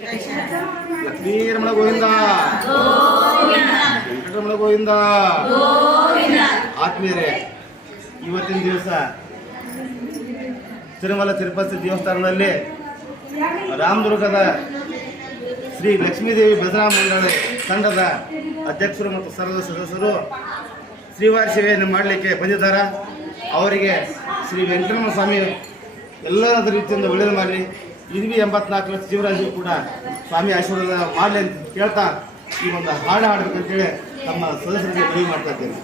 ಲಕ್ಷ್ಮೀರಮಣ ಗೋವಿಂದ, ವೆಂಕಟರಮಣ ಗೋವಿಂದ. ಆತ್ಮೀಯರೇ, ಇವತ್ತಿನ ದಿವಸ ತಿರುಮಲ ತಿರುಪತಿ ದೇವಸ್ಥಾನದಲ್ಲಿ ರಾಮದುರ್ಗದ ಶ್ರೀ ಲಕ್ಷ್ಮೀದೇವಿ ಭಜನಾ ಮಂಡಳಿ ತಂಡದ ಅಧ್ಯಕ್ಷರು ಮತ್ತು ಸರ್ವ ಸದಸ್ಯರು ಶ್ರೀವಾರಿ ಸೇವೆಯನ್ನು ಮಾಡಲಿಕ್ಕೆ ಬಂದಿದ್ದಾರೆ. ಅವರಿಗೆ ಶ್ರೀ ವೆಂಕಟರಮಣ ಸ್ವಾಮಿ ಎಲ್ಲ ರೀತಿಯಿಂದ ಒಳ್ಳೆಯದು ಮಾಡಲಿ. ಇದ್ವಿ 84 ಲಕ್ಷ ಜೀವರಾಶಿಗೂ ಕೂಡ ಸ್ವಾಮಿ ಆಶೀರ್ವಾದ ಮಾಡಲಿ ಅಂತ ಕೇಳ್ತಾ ಈ ಒಂದು ಹಾಡು ಹಾಡಬೇಕಂತೇಳಿ ತಮ್ಮ ಸದಸ್ಯರಿಗೆ ಮನವಿ ಮಾಡ್ತಾ ಇದ್ದೇನೆ.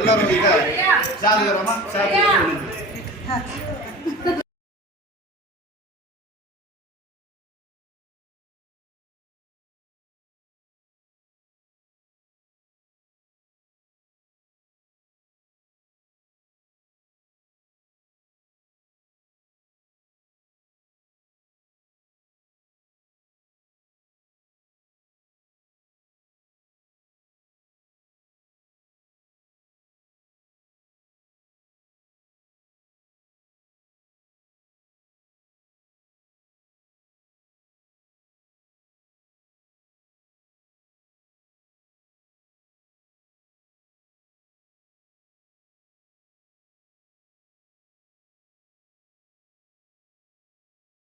ಎಲ್ಲರೂ ಈಗ